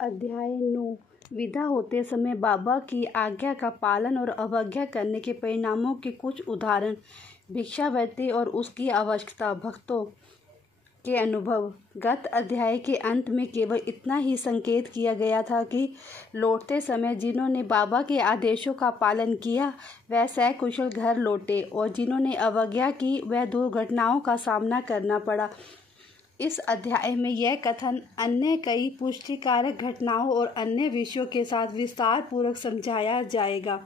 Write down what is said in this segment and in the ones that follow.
अध्याय 9 विदा होते समय बाबा की आज्ञा का पालन और अवज्ञा करने के परिणामों के कुछ उदाहरण। भिक्षावृत्ति और उसकी आवश्यकता। भक्तों के अनुभव। गत अध्याय के अंत में केवल इतना ही संकेत किया गया था कि लौटते समय जिन्होंने बाबा के आदेशों का पालन किया वह सकुशल घर लौटे और जिन्होंने अवज्ञा की वह दुर्घटनाओं का सामना करना पड़ा। इस अध्याय में यह कथन अन्य कई पुष्टिकारक घटनाओं और अन्य विषयों के साथ विस्तार पूर्वक समझाया जाएगा।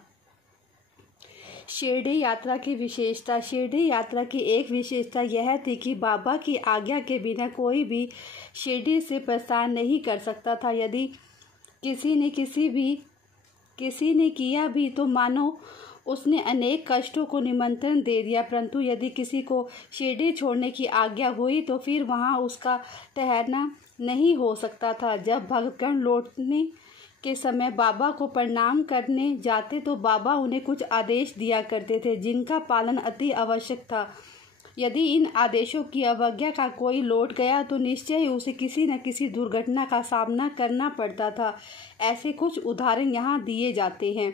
शिरडी यात्रा की विशेषता। शिरडी यात्रा की एक विशेषता यह थी कि बाबा की आज्ञा के बिना कोई भी शिरडी से प्रस्थान नहीं कर सकता था। यदि किसी ने किया भी तो मानो उसने अनेक कष्टों को निमंत्रण दे दिया, परंतु यदि किसी को शिरडी छोड़ने की आज्ञा हुई तो फिर वहां उसका ठहरना नहीं हो सकता था। जब भक्तगण लौटने के समय बाबा को प्रणाम करने जाते तो बाबा उन्हें कुछ आदेश दिया करते थे जिनका पालन अति आवश्यक था। यदि इन आदेशों की अवज्ञा का कोई लौट गया तो निश्चय ही उसे किसी न किसी दुर्घटना का सामना करना पड़ता था। ऐसे कुछ उदाहरण यहाँ दिए जाते हैं।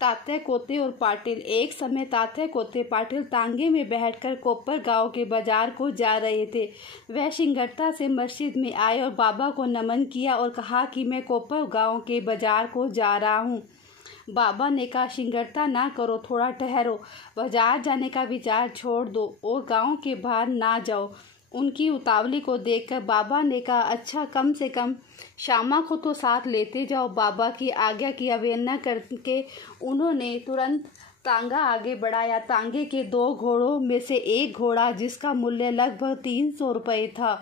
तात्या कोते और पाटिल। एक समय तात्या कोते पाटिल तांगे में बैठकर कोप्पर गांव के बाजार को जा रहे थे। वह सिंगरता से मस्जिद में आए और बाबा को नमन किया और कहा कि मैं कोप्पर गांव के बाजार को जा रहा हूँ। बाबा ने कहा, सिंगरता ना करो, थोड़ा ठहरो, बाजार जाने का विचार छोड़ दो और गांव के बाहर ना जाओ। उनकी उतावली को देखकर बाबा ने कहा, अच्छा, कम से कम श्यामा को तो साथ लेते जाओ। बाबा की आज्ञा की अवहेलना करके उन्होंने तुरंत तांगा आगे बढ़ाया। तांगे के 2 घोड़ों में से एक घोड़ा, जिसका मूल्य लगभग 300 रुपये था,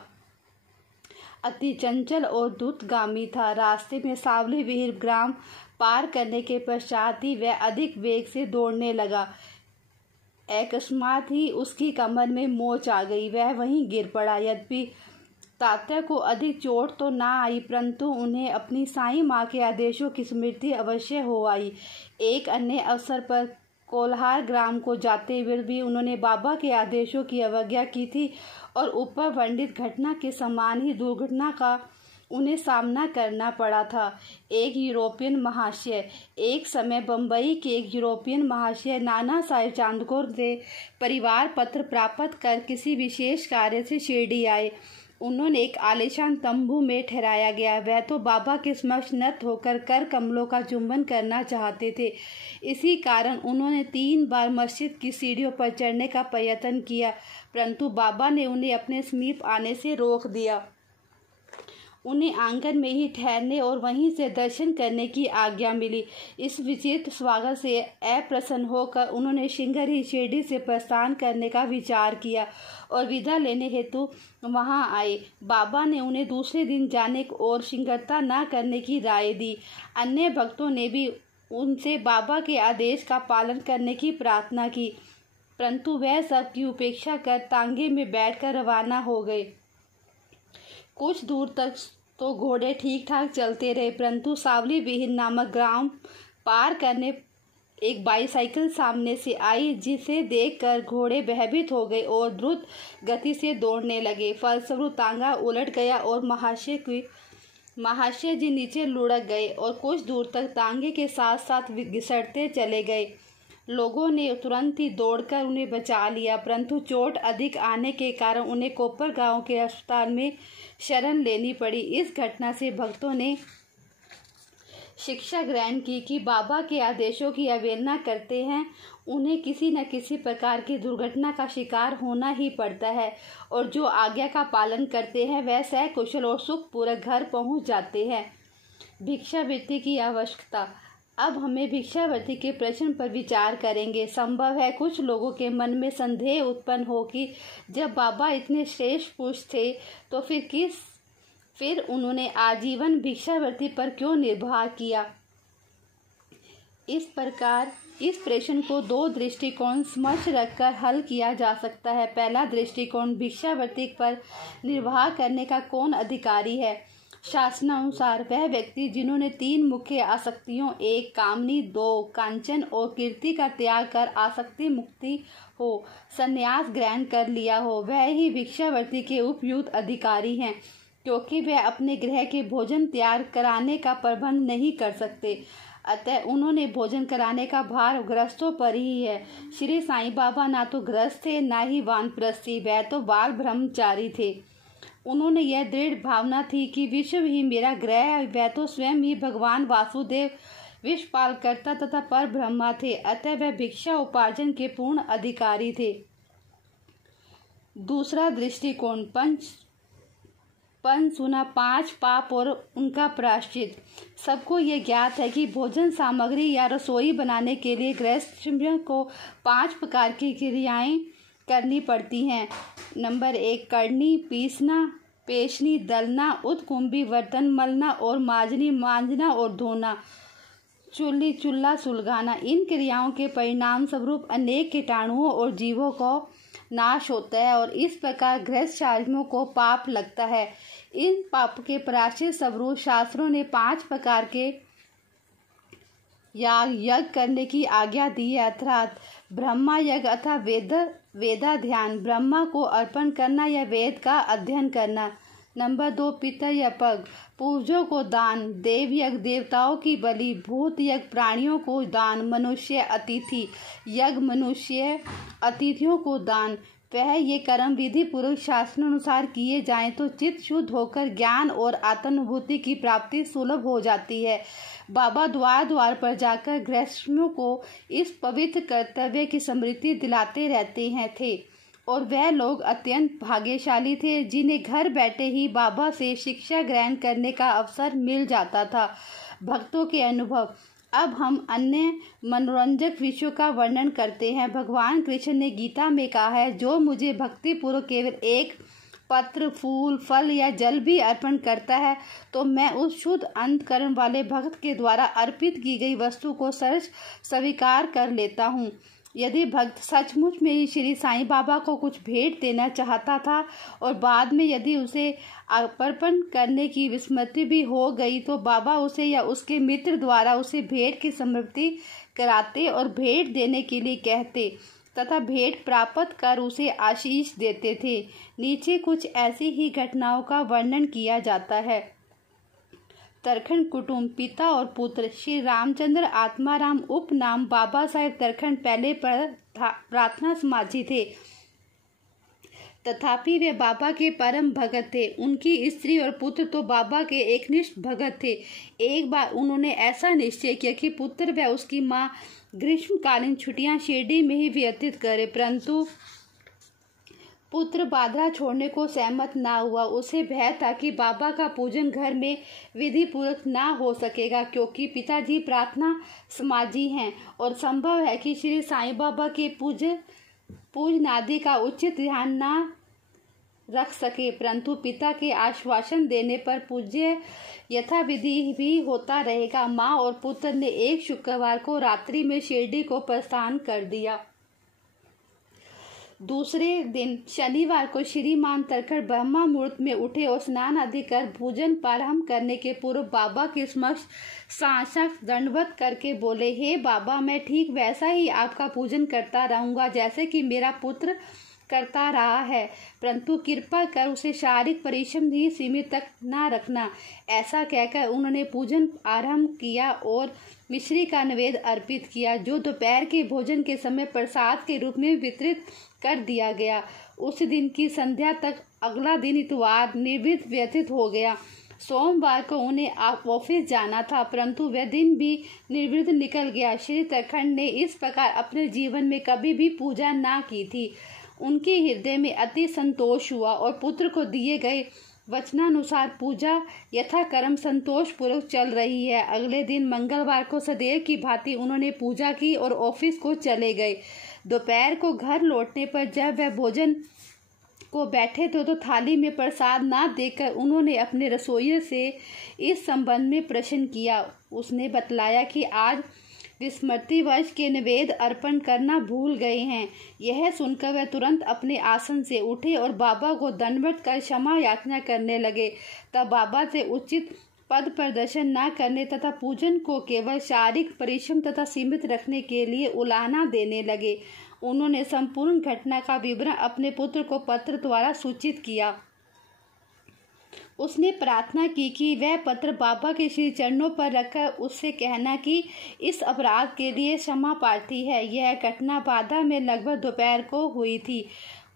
अति चंचल और द्रुतगामी था। रास्ते में सावली विहीर ग्राम पार करने के पश्चात ही वह अधिक वेग से दौड़ने लगा। अकस्मात ही उसकी कमर में मोच आ गई, वह वहीं गिर पड़ा। यद्यपि तात्या को अधिक चोट तो ना आई, परंतु उन्हें अपनी साईं माँ के आदेशों की स्मृति अवश्य हो आई। एक अन्य अवसर पर कोल्हार ग्राम को जाते हुए भी उन्होंने बाबा के आदेशों की अवज्ञा की थी और ऊपर वर्णित घटना के समान ही दुर्घटना का उन्हें सामना करना पड़ा था। एक यूरोपियन महाशय। एक समय बम्बई के एक यूरोपियन महाशय नाना साहेब चांदकोर से परिवार पत्र प्राप्त कर किसी विशेष कार्य से शिरडी आए। उन्होंने एक आलीशान तंबू में ठहराया गया। वह तो बाबा के समक्ष नत होकर कर कमलों का चुंबन करना चाहते थे। इसी कारण उन्होंने 3 बार मस्जिद की सीढ़ियों पर चढ़ने का प्रयत्न किया, परंतु बाबा ने उन्हें अपने समीप आने से रोक दिया। उन्हें आंगन में ही ठहरने और वहीं से दर्शन करने की आज्ञा मिली। इस विचित्र स्वागत से अप्रसन्न होकर उन्होंने शीघ्र ही शिरडी से प्रस्थान करने का विचार किया और विदा लेने हेतु वहां आए। बाबा ने उन्हें दूसरे दिन जाने और शीघ्रता न करने की राय दी। अन्य भक्तों ने भी उनसे बाबा के आदेश का पालन करने की प्रार्थना की, परंतु वह सब की उपेक्षा कर तांगे में बैठकर रवाना हो गए। कुछ दूर तक तो घोड़े ठीक ठाक चलते रहे, परंतु सावली विहीर नामक ग्राम पार करने एक बाईसाइकिल सामने से आई, जिसे देखकर घोड़े भयभीत हो गए और द्रुत गति से दौड़ने लगे। फलस्वरूप तांगा उलट गया और महाशय जी नीचे लुढ़क गए और कुछ दूर तक तांगे के साथ साथ घिसटते चले गए। लोगों ने तुरंत ही दौड़कर उन्हें बचा लिया, परंतु चोट अधिक आने के कारण उन्हें कोप्पर गांव के अस्पताल में शरण लेनी पड़ी। इस घटना से भक्तों ने शिक्षा ग्रहण की कि बाबा के आदेशों की अवहेलना करते हैं उन्हें किसी न किसी प्रकार की दुर्घटना का शिकार होना ही पड़ता है, और जो आज्ञा का पालन करते हैं वह सकुशल और सुखपूर्वक घर पहुंच जाते हैं। भिक्षावृत्ति की आवश्यकता। अब हमें भिक्षावृत्ति के प्रश्न पर विचार करेंगे। संभव है कुछ लोगों के मन में संदेह उत्पन्न हो कि जब बाबा इतने श्रेष्ठ पुरुष थे तो फिर उन्होंने आजीवन भिक्षावृत्ति पर क्यों निर्भर किया। इस प्रकार इस प्रश्न को 2 दृष्टिकोण समक्ष रखकर हल किया जा सकता है। पहला दृष्टिकोण, भिक्षावृत्ति पर निर्वाह करने का कौन अधिकारी है। शास्त्रानुसार वह व्यक्ति जिन्होंने 3 मुख्य आसक्तियों, 1 कामनी, 2 कांचन और कीर्ति का त्याग कर आसक्ति मुक्ति हो संन्यास ग्रहण कर लिया हो, वह ही भिक्षावृत्ति के उपयुक्त अधिकारी हैं। क्योंकि वे अपने गृह के भोजन तैयार कराने का प्रबंध नहीं कर सकते। अतः उन्होंने भोजन कराने का भार गृहस्थों पर ही है। श्री साईं बाबा ना तो गृहस्थ थे, ना ही वानप्रस्थी, वह तो बाल ब्रह्मचारी थे। उन्होंने यह दृढ़ भावना थी कि विश्व ही मेरा गृह है। वह तो स्वयं ही भगवान वासुदेव विश्वपालकर्ता तथा पर ब्रह्मा थे। अतः वह भिक्षा उपार्जन के पूर्ण अधिकारी थे। दूसरा दृष्टिकोण, पंच सुना, 5 पाप और उनका प्रायश्चित। सबको ये ज्ञात है कि भोजन सामग्री या रसोई बनाने के लिए गृहस्थ को 5 प्रकार की क्रियाएं करनी पड़ती हैं। नंबर 1, कड़नी, पीसना, पेशनी, दलना, उत्कुंभी, बर्तन मलना और मांजना और धोना, चूल्हा सुलगाना। इन क्रियाओं के परिणाम स्वरूप अनेक कीटाणुओं और जीवों को नाश होता है और इस प्रकार गृहस्थाश्रमियों को पाप लगता है। इन पाप के प्रायश्चित स्वरूप शास्त्रों ने 5 प्रकार के यज्ञ करने की आज्ञा दी है, अर्थात ब्रह्मा यज्ञ अथवा वेदाध्यान, ब्रह्मा को अर्पण करना या वेद का अध्ययन करना। नंबर 2, पितर यज्ञ, पूर्वजों को दान, देव यज्ञ, देवताओं की बलि, भूत यज्ञ, प्राणियों को दान, मनुष्य अतिथि यज्ञ, मनुष्य अतिथियों को दान। वह ये कर्म विधि पूर्वक शास्त्रानुसार किए जाएं तो चित्त शुद्ध होकर ज्ञान और आत्मानुभूति की प्राप्ति सुलभ हो जाती है। बाबा द्वार द्वार पर जाकर गृहस्थियों को इस पवित्र कर्तव्य की स्मृति दिलाते रहते थे और वह लोग अत्यंत भाग्यशाली थे जिन्हें घर बैठे ही बाबा से शिक्षा ग्रहण करने का अवसर मिल जाता था। भक्तों के अनुभव। अब हम अन्य मनोरंजक विषयों का वर्णन करते हैं। भगवान कृष्ण ने गीता में कहा है, जो मुझे भक्तिपूर्वक केवल एक पत्र, फूल, फल या जल भी अर्पण करता है तो मैं उस शुद्ध अंतकरण वाले भक्त के द्वारा अर्पित की गई वस्तु को सहर्ष स्वीकार कर लेता हूँ। यदि भक्त सचमुच में ही श्री साईं बाबा को कुछ भेंट देना चाहता था और बाद में यदि उसे अर्पण करने की विस्मृति भी हो गई तो बाबा उसे या उसके मित्र द्वारा उसे भेंट की स्मृति कराते और भेंट देने के लिए कहते तथा भेंट प्राप्त कर उसे आशीष देते थे। नीचे कुछ ऐसी ही घटनाओं का वर्णन किया जाता है। तरखंड कुटुंब, पिता और पुत्र। श्री रामचंद्र आत्माराम उपनाम बाबा साहेब तरखंड पहले प्रार्थना समाजी थे, तथापि वे बाबा के परम भगत थे। उनकी स्त्री और पुत्र तो बाबा के एकनिष्ठ भगत थे। एक बार उन्होंने ऐसा निश्चय किया कि पुत्र व उसकी माँ ग्रीष्मकालीन छुट्टियां शिरडी में ही व्यतीत करे, परंतु पुत्र बादरा छोड़ने को सहमत ना हुआ। उसे भय था कि बाबा का पूजन घर में विधि पूर्वक ना हो सकेगा, क्योंकि पिताजी प्रार्थना समाजी हैं और संभव है कि श्री साईं बाबा के पूजनादि का उचित ध्यान ना रख सके। परंतु पिता के आश्वासन देने पर पूज्य यथाविधि भी होता रहेगा। माँ और पुत्र ने एक शुक्रवार को रात्रि में शिरडी को प्रस्थान कर दिया। दूसरे दिन शनिवार को श्रीमान तरखंड ब्रह्मा मुहूर्त में उठे और स्नान आदि कर पूजन प्रारंभ करने के पूर्व बाबा के समक्ष साष्टांग दंडवत करके बोले, हे बाबा, मैं ठीक वैसा ही आपका पूजन करता रहूंगा जैसे कि मेरा पुत्र करता रहा है, परंतु कृपा कर उसे शारीरिक परिश्रम ही सीमित तक न रखना। ऐसा कहकर उन्होंने पूजन आरंभ किया और मिश्री का नैवेद्य अर्पित किया, जो दोपहर के भोजन के समय प्रसाद के रूप में वितरित कर दिया गया। उस दिन की संध्या तक अगला दिन इतवार निर्विघ्न व्यतीत हो गया। सोमवार को उन्हें ऑफिस जाना था, परंतु वह दिन भी निर्विघ्न निकल गया। श्री तरखंड ने इस प्रकार अपने जीवन में कभी भी पूजा ना की थी। उनके हृदय में अति संतोष हुआ और पुत्र को दिए गए वचनानुसार पूजा यथाक्रम संतोष पूर्वक चल रही है। अगले दिन मंगलवार को सदैव की भांति उन्होंने पूजा की और ऑफिस को चले गए। दोपहर को घर लौटने पर जब वह भोजन को बैठे थे तो थाली में प्रसाद ना देकर उन्होंने अपने रसोइये से इस संबंध में प्रश्न किया। उसने बतलाया कि आज विस्मृतिवश के नैवेद्य अर्पण करना भूल गए हैं। यह सुनकर वह तुरंत अपने आसन से उठे और बाबा को दंडवत कर क्षमा याचना करने लगे। तब बाबा से उचित पद प्रदर्शन न करने तथा पूजन को केवल शारीरिक परिश्रम तथा सीमित रखने के लिए उलाहना देने लगे। उन्होंने संपूर्ण घटना का विवरण अपने पुत्र को पत्र द्वारा सूचित किया। उसने प्रार्थना की कि वह पत्र बाबा के श्री चरणों पर रखकर उससे कहना कि इस अपराध के लिए क्षमा प्रार्थी है। यह घटना बाधा में लगभग दोपहर को हुई थी।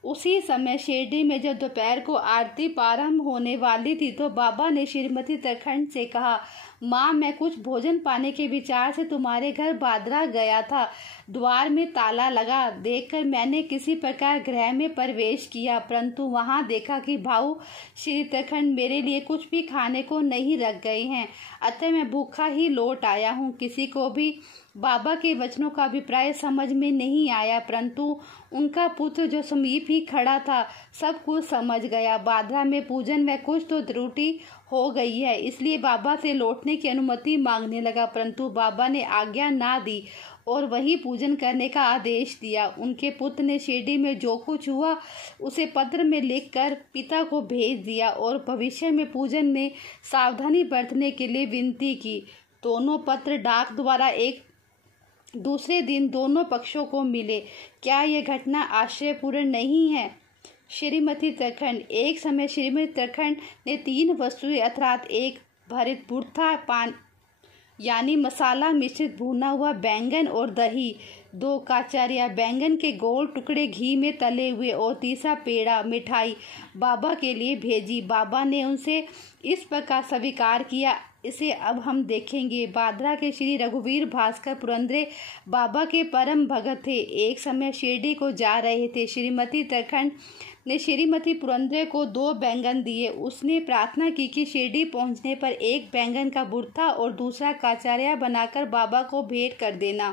उसी समय शिरडी में जब दोपहर को आरती प्रारंभ होने वाली थी तो बाबा ने श्रीमती तरखंड से कहा, माँ, मैं कुछ भोजन पाने के विचार से तुम्हारे घर बादरा गया था। द्वार में ताला लगा देखकर मैंने किसी प्रकार गृह में प्रवेश किया, परंतु वहां देखा कि भाऊ श्री तरखंड मेरे लिए कुछ भी खाने को नहीं रख गए हैं। अतः मैं भूखा ही लौट आया हूँ। किसी को भी बाबा के वचनों का अभिप्राय समझ में नहीं आया, परंतु उनका पुत्र जो समीप ही खड़ा था सब कुछ समझ गया। बादरा में पूजन में कुछ तो त्रुटि हो गई है, इसलिए बाबा से लौटने की अनुमति मांगने लगा, परंतु बाबा ने आज्ञा ना दी और वही पूजन करने का आदेश दिया। उनके पुत्र ने शिरडी में जो कुछ हुआ उसे पत्र में लिखकर पिता को भेज दिया और भविष्य में पूजन में सावधानी बरतने के लिए विनती की। दोनों पत्र डाक द्वारा एक दूसरे दिन दोनों पक्षों को मिले। क्या यह घटना आश्चर्यपूर्ण नहीं है? श्रीमती तरखंड। एक समय श्रीमती तरखंड ने 3 वस्तुएं अर्थात एक भरित भुर्ता पान यानी मसाला मिश्रित भुना हुआ बैंगन और दही, 2 काचरिया बैंगन के गोल टुकड़े घी में तले हुए और तीसरा पेड़ा मिठाई बाबा के लिए भेजी। बाबा ने उनसे इस प्रकार स्वीकार किया, इसे अब हम देखेंगे। बादरा के श्री रघुवीर भास्कर पुरंदरे बाबा के परम भगत थे। एक समय शिरडी को जा रहे थे। श्रीमती तरखंड ने श्रीमती पुरंदरे को 2 बैंगन दिए। उसने प्रार्थना की कि शिरडी पहुंचने पर एक बैंगन का भुर्ता और दूसरा काचार्या बनाकर बाबा को भेंट कर देना।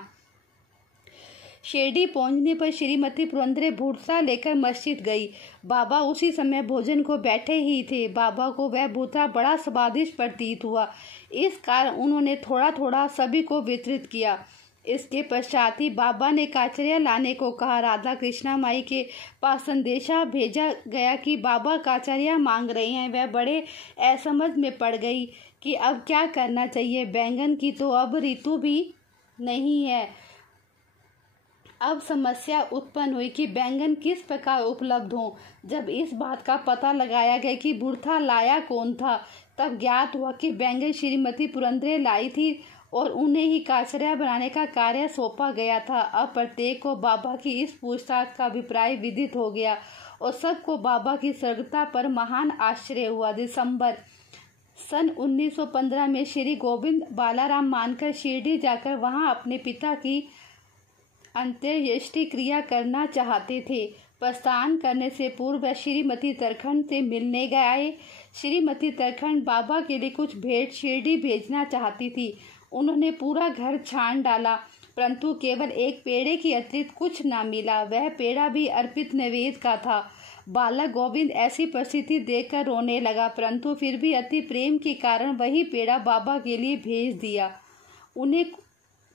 शिरडी पहुंचने पर श्रीमती पुरंदरे भुर्ता लेकर मस्जिद गई। बाबा उसी समय भोजन को बैठे ही थे। बाबा को वह भुर्ता बड़ा स्वादिष्ट प्रतीत हुआ, इस कारण उन्होंने थोड़ा थोड़ा सभी को वितरित किया। इसके पश्चात ही बाबा ने काचरिया लाने को कहा। राधा कृष्णा माई के पास संदेशा भेजा गया कि बाबा काचरिया मांग रहे हैं। वह बड़े असमझ में पड़ गई कि अब क्या करना चाहिए। बैंगन की तो अब ऋतु भी नहीं है। अब समस्या उत्पन्न हुई कि बैंगन किस प्रकार उपलब्ध हों। जब इस बात का पता लगाया गया कि भुर्ता लाया कौन था, तब ज्ञात हुआ कि बैंगन श्रीमती पुरंदरे लाई थी और उन्हें ही काचरिया बनाने का कार्य सौंपा गया था। अब प्रत्येक को बाबा की इस पूछताछ का अभिप्राय विदित हो गया और सबको बाबा की सर्वज्ञता पर महान आश्चर्य हुआ। दिसंबर सन 1915 में श्री गोविंद बालाराम मानकर शिरडी जाकर वहां अपने पिता की अंत्येष्टि क्रिया करना चाहते थे। प्रस्थान करने से पूर्व श्रीमती तरखंड से मिलने गए। श्रीमती तरखंड बाबा के लिए कुछ भेंट शिरडी भेजना चाहती थी। उन्होंने पूरा घर छान डाला, परंतु केवल एक पेड़े की अतिरिक्त कुछ न मिला। वह पेड़ा भी अर्पित नैवेद्य का था। बालक गोविंद ऐसी परिस्थिति देखकर रोने लगा, परंतु फिर भी अति प्रेम के कारण वही पेड़ा बाबा के लिए भेज दिया। उन्हें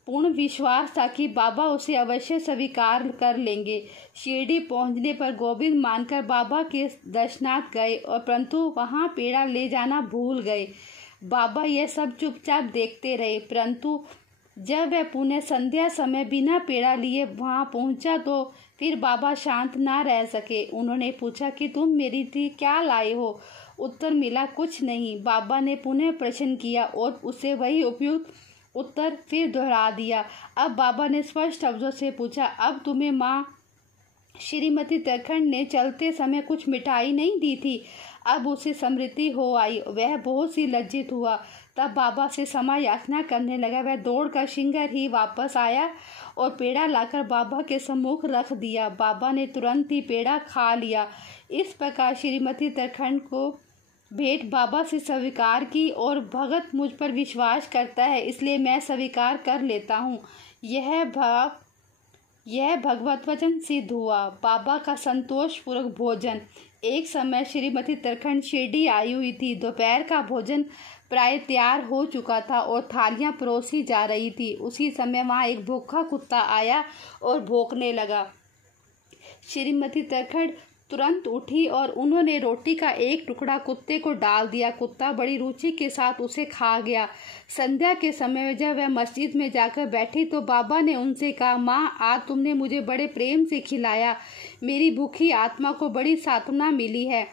पूर्ण विश्वास था कि बाबा उसे अवश्य स्वीकार कर लेंगे। शिरडी पहुंचने पर गोविंद मानकर बाबा के दर्शनार्थ गए और परंतु वहां पेड़ा ले जाना भूल गए। बाबा यह सब चुपचाप देखते रहे, परंतु जब वह पुनः संध्या समय बिना पेड़ा लिए वहां पहुंचा तो फिर बाबा शांत ना रह सके। उन्होंने पूछा कि तुम मेरी लिए क्या लाए हो? उत्तर मिला, कुछ नहीं। बाबा ने पुनः प्रश्न किया और उसे वही उपयुक्त उत्तर फिर दोहरा दिया। अब बाबा ने स्पष्ट शब्दों से पूछा, अब तुम्हें माँ श्रीमती तरखंड ने चलते समय कुछ मिठाई नहीं दी थी? अब उसे स्मृति हो आई। वह बहुत सी लज्जित हुआ। तब बाबा से क्षमा याचना करने लगा। वह दौड़कर शीघ्र ही वापस आया और पेड़ा लाकर बाबा के सम्मुख रख दिया। बाबा ने तुरंत ही पेड़ा खा लिया। इस प्रकार श्रीमती तरखंड को भेंट बाबा से स्वीकार की और भगत मुझ पर विश्वास करता है, इसलिए मैं स्वीकार कर लेता हूँ। यह भगवत वचन सिद्ध हुआ। बाबा का संतोषपूर्वक भोजन। एक समय श्रीमती तरखंड शिरडी आई हुई थी। दोपहर का भोजन प्राय तैयार हो चुका था और थालियां परोसी जा रही थी। उसी समय वहां एक भूखा कुत्ता आया और भौंकने लगा। श्रीमती तरखंड तुरंत उठी और उन्होंने रोटी का एक टुकड़ा कुत्ते को डाल दिया। कुत्ता बड़ी रुचि के साथ उसे खा गया। संध्या के समय में जब वह मस्जिद में जाकर बैठी तो बाबा ने उनसे कहा, माँ, आज तुमने मुझे बड़े प्रेम से खिलाया। मेरी भूखी आत्मा को बड़ी सांत्वना मिली है।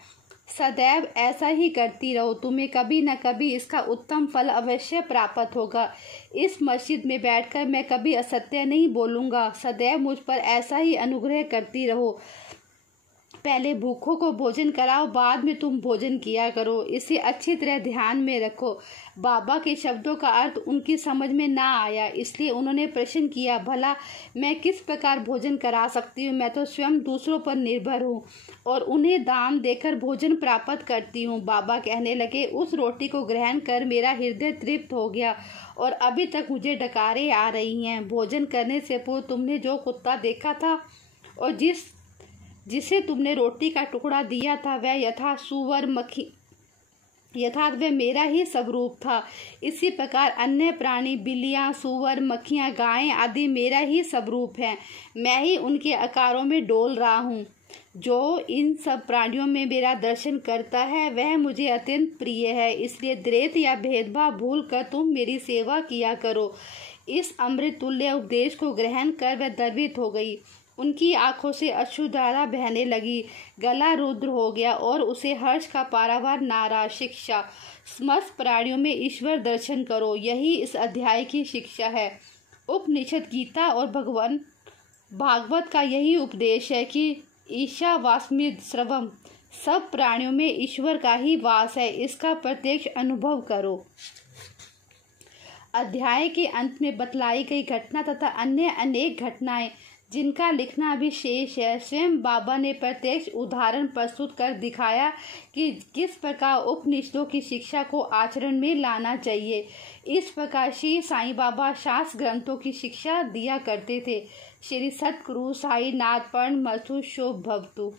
सदैव ऐसा ही करती रहो, तुम्हें कभी न कभी इसका उत्तम फल अवश्य प्राप्त होगा। इस मस्जिद में बैठकर मैं कभी असत्य नहीं बोलूँगा। सदैव मुझ पर ऐसा ही अनुग्रह करती रहो। पहले भूखों को भोजन कराओ, बाद में तुम भोजन किया करो। इसे अच्छी तरह ध्यान में रखो। बाबा के शब्दों का अर्थ उनकी समझ में ना आया, इसलिए उन्होंने प्रश्न किया, भला मैं किस प्रकार भोजन करा सकती हूँ? मैं तो स्वयं दूसरों पर निर्भर हूँ और उन्हें दान देकर भोजन प्राप्त करती हूँ। बाबा कहने लगे, उस रोटी को ग्रहण कर मेरा हृदय तृप्त हो गया और अभी तक मुझे डकारें आ रही हैं। भोजन करने से पूर्व तुमने जो कुत्ता देखा था और जिसे तुमने रोटी का टुकड़ा दिया था, वह यथार्थ वह मेरा ही स्वरूप था। इसी प्रकार अन्य प्राणी, बिल्लियाँ, सूअर, मक्खियाँ, गायें आदि मेरा ही स्वरूप है। मैं ही उनके आकारों में डोल रहा हूँ। जो इन सब प्राणियों में मेरा दर्शन करता है वह मुझे अत्यंत प्रिय है। इसलिए द्वैत या भेदभाव भूल कर तुम मेरी सेवा किया करो। इस अमृत तुल्य उपदेश को ग्रहण कर वह द्रवित हो गई। उनकी आंखों से अश्रुधारा बहने लगी, गला रुद्र हो गया और उसे हर्ष का पारावार नारा। शिक्षा, समस्त प्राणियों में ईश्वर दर्शन करो, यही इस अध्याय की शिक्षा है। उपनिषद, गीता और भगवान भागवत का यही उपदेश है कि ईशावास्मिद सर्वम, सब प्राणियों में ईश्वर का ही वास है, इसका प्रत्यक्ष अनुभव करो। अध्याय के अंत में बतलाई गई घटना तथा अन्य अनेक घटनाएं जिनका लिखना अभी शेष है, स्वयं बाबा ने प्रत्यक्ष उदाहरण प्रस्तुत कर दिखाया कि किस प्रकार उपनिषदों की शिक्षा को आचरण में लाना चाहिए। इस प्रकार श्री साईं बाबा शास्त्र ग्रंथों की शिक्षा दिया करते थे। श्री सतगुरु साईनाथ परमहंस शुभ भवतु।